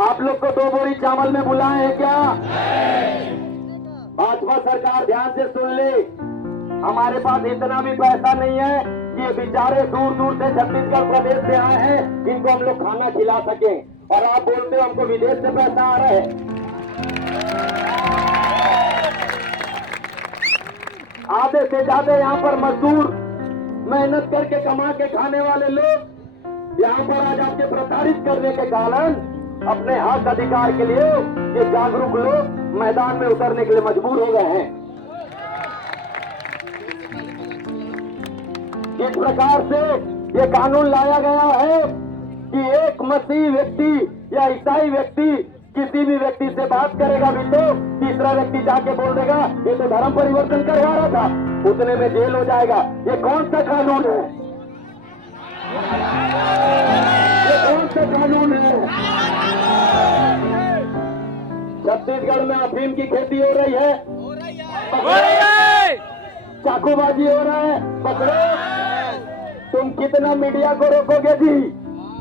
आप लोग को 2 बोरी चावल में बुलाए हैं क्या? भाजपा सरकार ध्यान से सुन ले, हमारे पास इतना भी पैसा नहीं है कि ये बेचारे दूर दूर से छत्तीसगढ़ प्रदेश से आए हैं, इनको हम लोग खाना खिला सकें। और आप बोलते हो हमको विदेश से पैसा आ रहा है। आधे से ज्यादा यहाँ पर मजदूर मेहनत करके कमा के खाने वाले लोग यहाँ पर आज आपके प्रताड़ित करने के कारण अपने हक अधिकार के लिए ये जागरूक लोग मैदान में उतरने के लिए मजबूर हो गए हैं। इस प्रकार से ये कानून लाया गया है कि एक मसीही व्यक्ति या ईसाई व्यक्ति किसी भी व्यक्ति से बात करेगा भी तो तीसरा व्यक्ति जाके बोल देगा ये तो धर्म परिवर्तन करवा रहा था, उतने में जेल हो जाएगा। ये कौन सा कानून है? ये कौन सा कानून है? छत्तीसगढ़ में अफीम की खेती हो रही है, चाकूबाजी हो रहा है, पकड़ो। तुम कितना मीडिया को रोकोगे जी?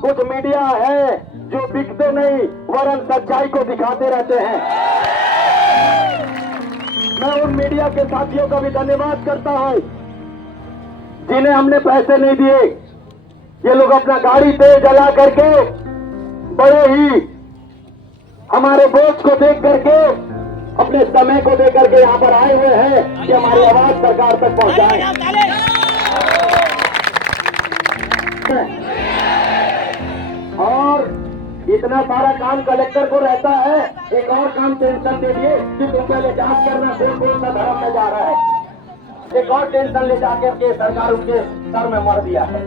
कुछ मीडिया है जो दिखते नहीं वरन सच्चाई को दिखाते रहते हैं। मैं उन मीडिया के साथियों का भी धन्यवाद करता हूं जिन्हें हमने पैसे नहीं दिए। ये लोग अपना गाड़ी तेज जला करके बड़े ही हमारे बोझ को देख करके अपने समय को देख करके यहाँ पर आए हुए हैं कि हमारी आवाज सरकार तक पहुंचाए। और इतना सारा काम कलेक्टर को रहता है, एक और काम टेंशन दे दिए कि तुम पहले जांच करना कौन कौन सा धर्म में जा रहा है। एक और टेंशन ले जाकर के सरकार उनके सर में मर दिया है।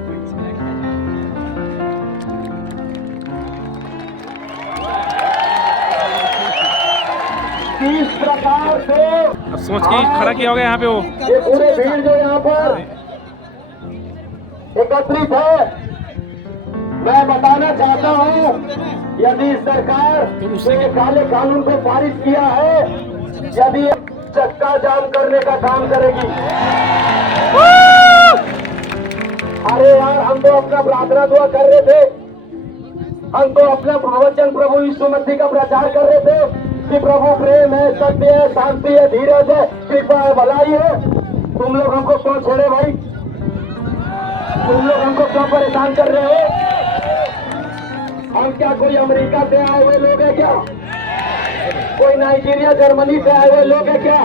इस प्रकार से अब सोच के खड़ा किया होगा यहाँ पे वो ये पूरे भीड़ जो यहाँ पर एकत्रित है, मैं बताना चाहता हूँ यदि सरकार ने काले कानून को पारित किया है, यदि चक्का जाम करने का काम करेगी। अरे यार, हम तो अपना प्रार्थना दुआ कर रहे थे, हम तो अपना प्रवचन प्रभु यीशु मसीह का प्रचार कर रहे थे कि प्रभु प्रेम है, सत्य है, शांति है, धीरज है, कृपा है, भलाई है। तुम लोग हमको क्यों छेड़े भाई? तुम लोग हमको क्यों परेशान कर रहे हो? हम क्या कोई अमेरिका से आए हुए लोग हैं क्या? कोई नाइजीरिया जर्मनी से आए हुए लोग हैं क्या?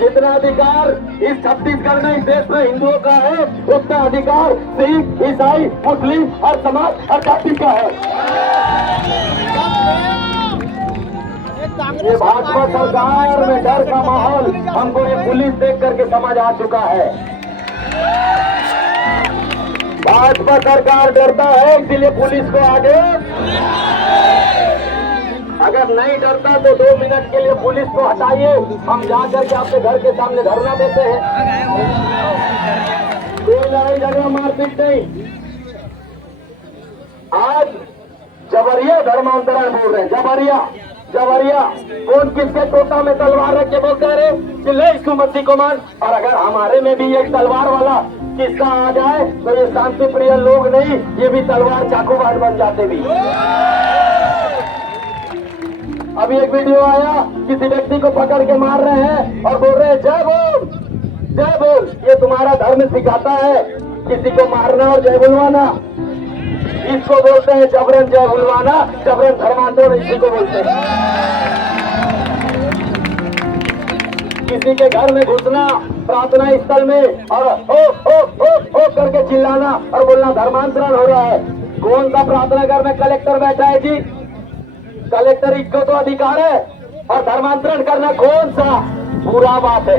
जितना अधिकार इस छत्तीसगढ़ में, इस देश में हिंदुओं का है, उतना अधिकार सिख, ईसाई, मुस्लिम हर समाज हर जाति का है। ये भाजपा सरकार में डर का माहौल हमको ये पुलिस देख करके समझ आ चुका है। भाजपा सरकार डरता है, इसीलिए पुलिस को आगे, अगर नहीं डरता तो 2 मिनट के लिए पुलिस को हटाइए, हम जाकर के आपके घर के सामने धरना देते हैं। कोई लड़ाई झगड़ा मारपीट नहीं। आज जबरिया धर्मांतरण बोल रहे हैं, जबरिया जबरिया। कौन किसके टोटा में तलवार रख के बोलते रहे कि ले यीशु मसीह को मान। और अगर हमारे में भी एक तलवार वाला किस्सा आ जाए तो ये शांति प्रिय लोग नहीं, ये भी तलवार चाकूबाज बन जाते भी। अभी एक वीडियो आया, किसी व्यक्ति को पकड़ के मार रहे हैं और बोल रहे हैं जय बोल जय बोल। ये तुम्हारा धर्म सिखाता है किसी को मारना और जय बुलवाना। इसको बोलते हैं जबरन जय बुलवाना, जबरन धर्मांतरण इसी को बोलते हैं। किसी के घर में घुसना प्रार्थना स्थल में और हो करके चिल्लाना और बोलना धर्मांतरण हो रहा है। कौन सा प्रार्थना घर में कलेक्टर बैठा है जी? कलेक्टर को तो अधिकार है, और धर्मांतरण करना कौन सा बुरा बात है?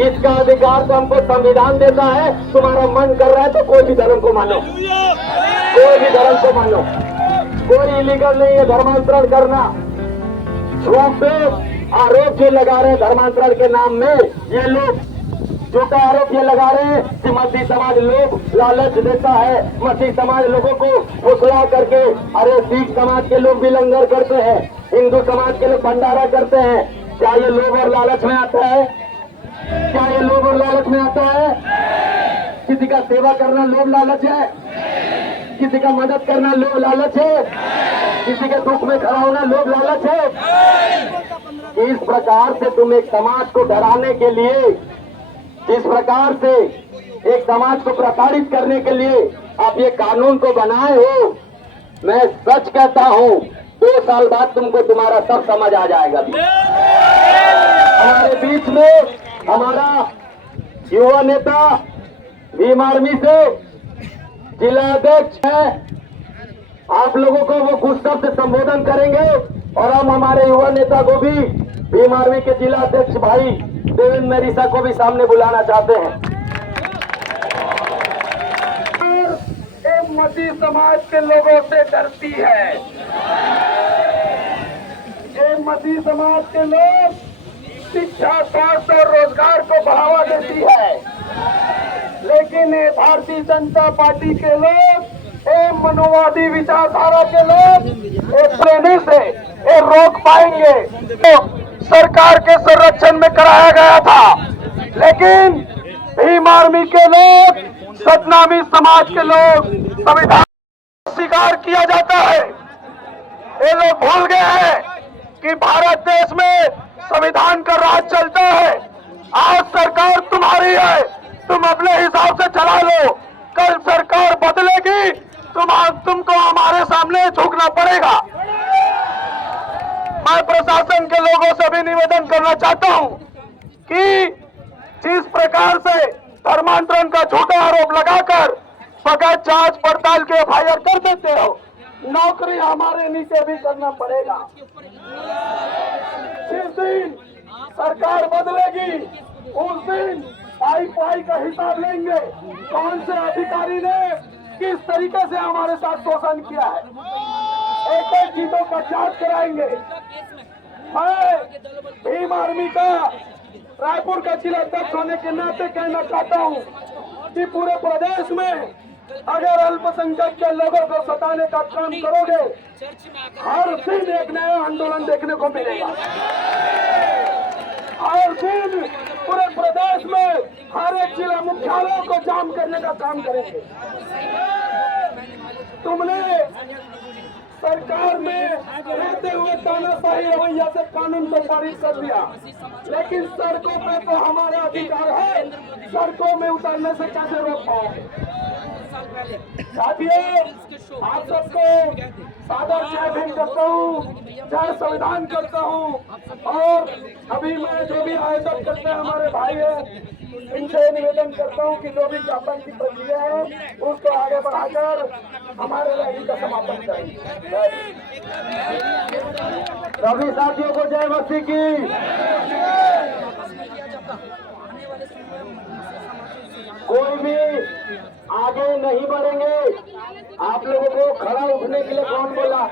इसका अधिकार तो हमको संविधान देता है। तुम्हारा मन कर रहा है तो कोई भी धर्म को मानो, कोई भी धर्म को मानो, कोई इलीगल नहीं है धर्मांतरण करना। झूठे आरोप जो लगा रहे हैं धर्मांतरण के नाम में, ये लोग झूठा आरोप ये लगा रहे हैं कि मसीह समाज लोग लालच देता है, मसीह समाज लोगों को फुसला करके। अरे सिख समाज के लोग भी लंगर करते हैं, हिंदू समाज के लोग भंडारा करते हैं। क्या ये लोभ और लालच में आता है? क्या ये लोभ और लालच में आता है? किसी का सेवा करना लोभ लालच है? किसी का मदद करना लोभ लालच है? किसी के दुख में खड़ा होना लोभ लालच है। इस प्रकार से तुम एक समाज को डराने के लिए, जिस प्रकार से एक समाज को प्रताड़ित करने के लिए आप ये कानून को बनाए हो, मैं सच कहता हूं 2 साल बाद तुमको तुम्हारा सब समझ आ जाएगा। हमारे बीच में हमारा युवा नेता भीम आर्मी से जिला अध्यक्ष है, आप लोगों को वो कुछ शब्द संबोधन करेंगे और हम हमारे युवा नेता को भी भीम आर्मी के जिला अध्यक्ष भाई देवेंद्र मेरिसा को भी सामने बुलाना चाहते हैं। मसीह समाज के लोगों से डरती है। ये मसीह समाज के लोग शिक्षा, स्वास्थ्य और रोजगार को बढ़ावा देती है, लेकिन ये भारतीय जनता पार्टी के लोग, ये मनोवादी विचारधारा के लोग एक श्रेणी से ये रोक पाएंगे। तो सरकार के संरक्षण में कराया गया था, लेकिन भीम आर्मी के लोग, सतनामी समाज के लोग संविधान स्वीकार किया जाता है। ये लोग भूल गए हैं कि भारत देश में संविधान का राज चलता है। आज सरकार तुम्हारी है, तुम अपने हिसाब से चला लो। कल सरकार बदलेगी, तुमको हमारे सामने झुकना पड़ेगा। मैं प्रशासन के लोगों से भी निवेदन करना चाहता हूं कि जिस प्रकार से धर्मांतरण का झूठा आरोप लगाकर बगैर जांच पड़ताल के एफआईआर कर देते हो, नौकरी हमारे नीचे भी करना पड़ेगा। जिस दिन सरकार बदलेगी उस दिन पाई का हिसाब लेंगे, कौन से अधिकारी ने किस तरीके से हमारे साथ शोषण किया है, एक एक चीजों का जांच कराएंगे। मैं भीम आर्मी का रायपुर का जिला अध्यक्ष होने के नाते कहना चाहता हूं कि पूरे प्रदेश में अगर अल्पसंख्यक के लोगों को सताने का काम करोगे, हर दिन एक नया आंदोलन देखने को मिलेगा। हर दिन पूरे प्रदेश में हर एक जिला मुख्यालयों को जाम करने का काम करेंगे। तुमने सरकार में रहते हुए तानाशाही रवैया से कानून को पारित कर दिया, लेकिन सड़कों पे तो हमारा अधिकार है, सड़कों में उतरने से कैसे रोक पाओगे? साथियों, आप सबको सादर जय भीम करता हूँ, जय संविधान करता हूँ। और अभी मैं जो भी आयोजन करते हैं हमारे भाई है, इनसे निवेदन करता हूँ कि जो भी ज्ञापन की प्रक्रिया है उसको आगे बढ़ाकर हमारे रैली का समापन करेंगे। सभी साथियों को जय मसीह की। कोई भी आगे नहीं बढ़ेंगे। आप लोगों को खड़ा उठने के लिए कौन बोला?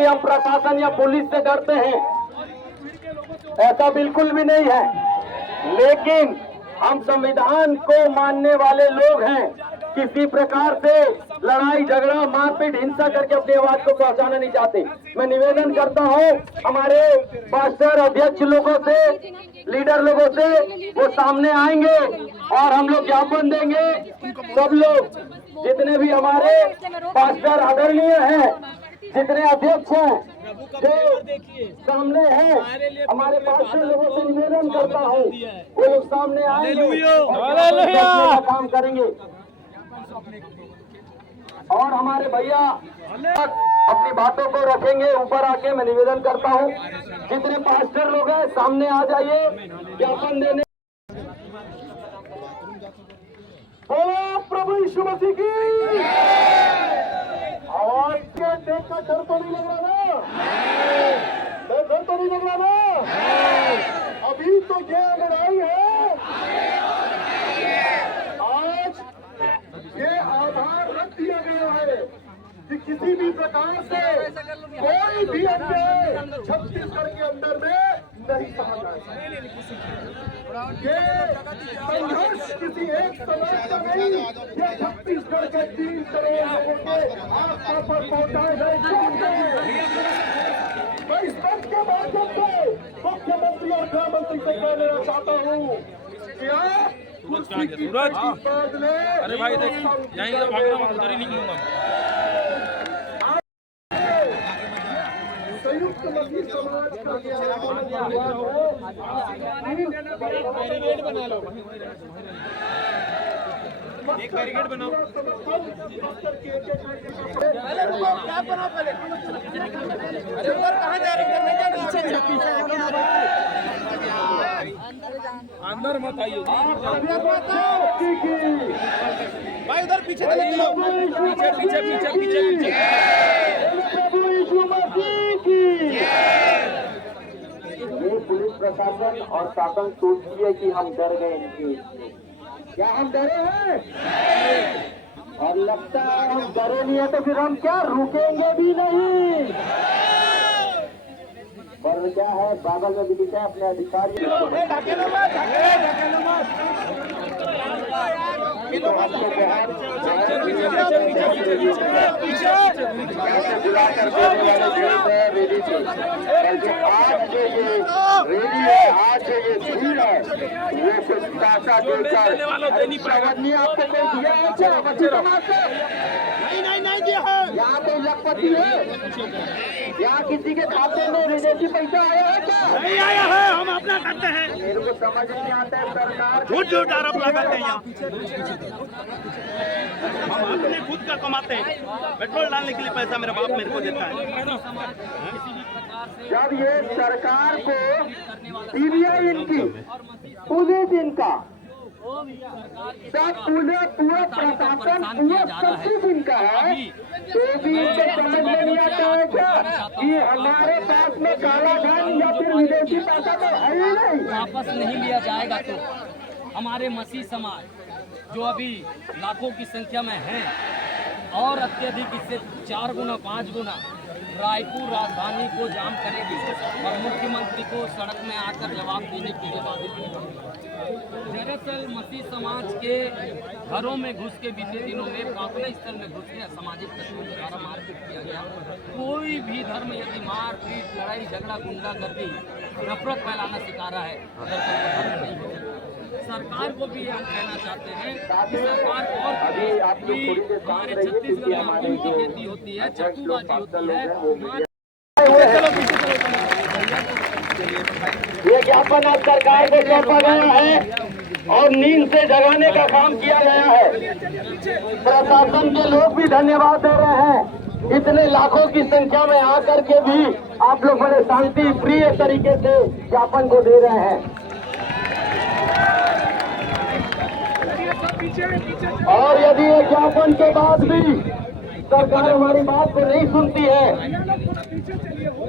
हम प्रशासन या पुलिस से डरते हैं, ऐसा बिल्कुल भी नहीं है, लेकिन हम संविधान को मानने वाले लोग हैं। किसी प्रकार से लड़ाई झगड़ा मारपीट हिंसा करके अपनी आवाज को पहुंचाना नहीं चाहते। मैं निवेदन करता हूं हमारे पास्टर अध्यक्ष लोगों से, लीडर लोगों से, वो सामने आएंगे और हम लोग ज्ञापन देंगे। सब लोग जितने भी हमारे पास्टर आदरणीय हैं, जितने अध्यक्ष हैं जो सामने हैं, हमारे पास्टर लोगों से निवेदन करता हूं वो लोग सामने आएंगे और काम करेंगे। और हमारे भैया अपनी बातों को रखेंगे ऊपर आके। मैं निवेदन करता हूं जितने पास्टर लोग हैं सामने आ जाइए ज्ञापन देने। बोलो प्रभु यीशु मसीह की। आवाज के देख का डर तो नहीं लग रहा ना? डर तो नहीं लग रहा ना? अभी तो ये लड़ाई है, आज ये आधार रख दिया गया है कि किसी भी प्रकार से कोई भी अन्याय छत्तीसगढ़ के अंदर में नहीं सहा जाए। ये संघर्ष किसी एक समाज का नहीं, ये छत्तीसगढ़ के 3 करोड़ लोगों के आस्था पर पहुंचाए गए चोट है। मैं इस मंच के माध्यम से मुख्यमंत्री और गृह मंत्री से कह लेना चाहता हूँ कि आप सूरज, अरे भाई देख यहीं से भागना, मैं उधर ही निकलूंगा। बैरिकेड बना लो, एक बैरिकेड बनाओ। क्या बनाओ पहले? अरे ऊपर कहाँ जा रहे हैं? पीछे पीछे अंदर मत आइए भाई, उधर पीछे चले चलो, पीछे पीछे पीछे पीछे पीछे। प्रभु यीशु मसीह की। ये पुलिस प्रशासन और शासन सोचती है कि हम डर गए इनकी। क्या हम डरे हैं? और लगता है हम डरे नहीं है तो फिर हम क्या रुकेंगे भी नहीं। पर क्या है, बादल में भी लिखा है अपने अधिकारी बुलाकर देने वाले जरूरत है रैली से। बल्कि आज जो ये रैली है, आज जो ये भीड़ है, वो कुछ पैसा देकर नहीं आपको कोई दिया है क्या? बच्चे समाज से नहीं दिया है। यहाँ कोई लखपति है? यहाँ किसी के खाते में विदेशी पैसा आया है क्या? नहीं आया है, हम अपना करते हैं। मेरे को समझ नहीं आता है सरकार झूठ झूठ आरोप लगाते हैं यहाँ। हम अपने खुद का कमाते हैं, पेट्रोल डालने के लिए पैसा मेरा बाप मेरे को देता है। जब ये सरकार को सीबीआई इनकी, पुलिस इनका, सब पूरा प्रशासन पूरा सब कुछ इनका है, तो भी इनको समझ में नहीं आता है क्या कि हमारे पास में काला धन या फिर विदेशी पैसा तो है ही नहीं। वापस नहीं लिया जाएगा तो हमारे मसीह समाज जो अभी लाखों की संख्या में हैं और अत्यधिक इससे 4 गुना 5 गुना रायपुर राजधानी को जाम करेगी और मुख्यमंत्री को सड़क में आकर जवाब देने के लिए बाधित। दरअसल मसीह समाज के घरों में घुस के बीते दिनों में प्रार्थना स्थल में घुस के असामाजिक तत्वों द्वारा मारपीट किया गया। कोई भी धर्म यदि मारपीट, लड़ाई झगड़ा, गुंडागर्दी, नफरत फैलाना सिखा रहा है, दरअसल वो धर्म नहीं हो सकता। सरकार को भी हम कहना चाहते हैं कि सरकार और हमारे छत्तीसगढ़ में अफीम की खेती होती है, चक्कूबाजी होती है। ये ज्ञापन अब सरकार को सौंपा गया है और नींद से जगाने का काम किया गया है। प्रशासन के लोग भी धन्यवाद दे रहे हैं। इतने लाखों की संख्या में आकर के भी आप लोग बड़े शांति प्रिय तरीके से ज्ञापन को दे रहे हैं। और यदि ये ज्ञापन के बाद भी सरकार हमारी बात को नहीं सुनती है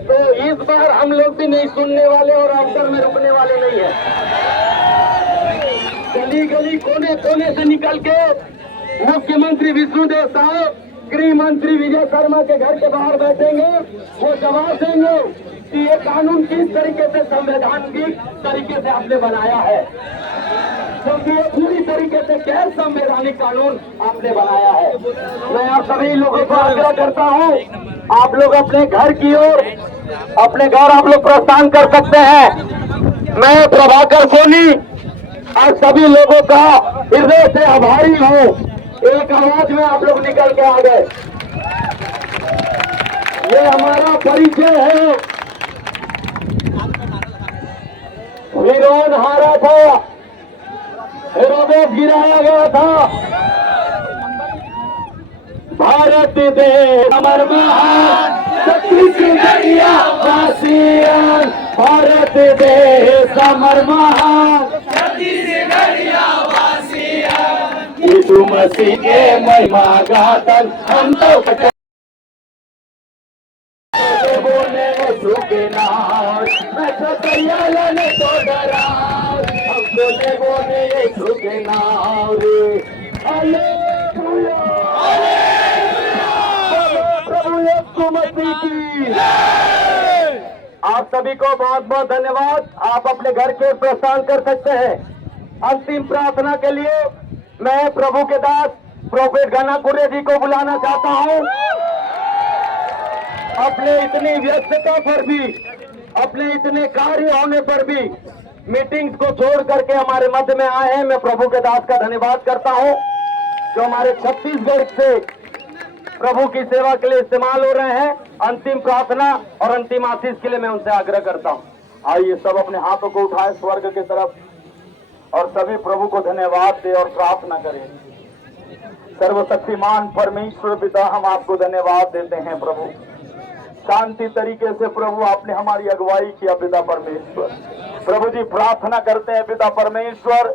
तो इस बार हम लोग भी नहीं सुनने वाले और अवसर में रुकने वाले नहीं है। गली गली कोने कोने से निकल के मुख्यमंत्री विष्णुदेव साहब, गृह मंत्री विजय शर्मा के घर के बाहर बैठेंगे, वो जवाब देंगे कि ये कानून किस तरीके से संवैधानिक तरीके से आपने बनाया है, क्योंकि ये पूरी तरीके से गैर संवैधानिक कानून आपने बनाया है। मैं आप सभी लोगों को आग्रह करता हूँ, आप लोग अपने घर की ओर, अपने घर आप लोग प्रस्थान कर सकते हैं। मैं प्रभाकर सोनी और सभी लोगों का हृदय से आभारी हूँ। एक आवाज में आप लोग निकल के आ गए। ये हमारा परिचय है। विरोध हारा था, हेरोदेस गिराया गया था। भारत देश अमर महान, छत्तीसगढ़िया वासियान। भारत देश अमर महान, छत्तीसगढ़िया वासियान। यीशु मसीह के महिमा गातन हम तो बोले झुके ना, मैं तो तैयार ने तो डरा, हम बोले बोले झुके ना रे। हालेलुया, प्रभु यीशु मसीह की। आप सभी को बहुत बहुत धन्यवाद। आप अपने घर के प्रस्थान कर सकते हैं। अंतिम प्रार्थना के लिए मैं प्रभु के दास प्रोफेट घना कुर्रे जी को बुलाना चाहता हूं। अपने इतनी व्यस्तता पर भी, अपने इतने कार्य होने पर भी मीटिंग्स को छोड़ करके हमारे मध्य में आए हैं। मैं प्रभु के दास का धन्यवाद करता हूं जो हमारे छत्तीसगढ़ से प्रभु की सेवा के लिए इस्तेमाल हो रहे हैं। अंतिम प्रार्थना और अंतिम आशीष के लिए मैं उनसे आग्रह करता हूँ। आइए सब अपने हाथों को उठाए स्वर्ग की तरफ और सभी प्रभु को धन्यवाद दे और प्रार्थना करें। सर्वशक्तिमान परमेश्वर पिता, हम आपको धन्यवाद देते हैं प्रभु। शांति तरीके से प्रभु आपने हमारी अगुवाई किया पिता परमेश्वर। प्रभु जी प्रार्थना करते हैं पिता परमेश्वर,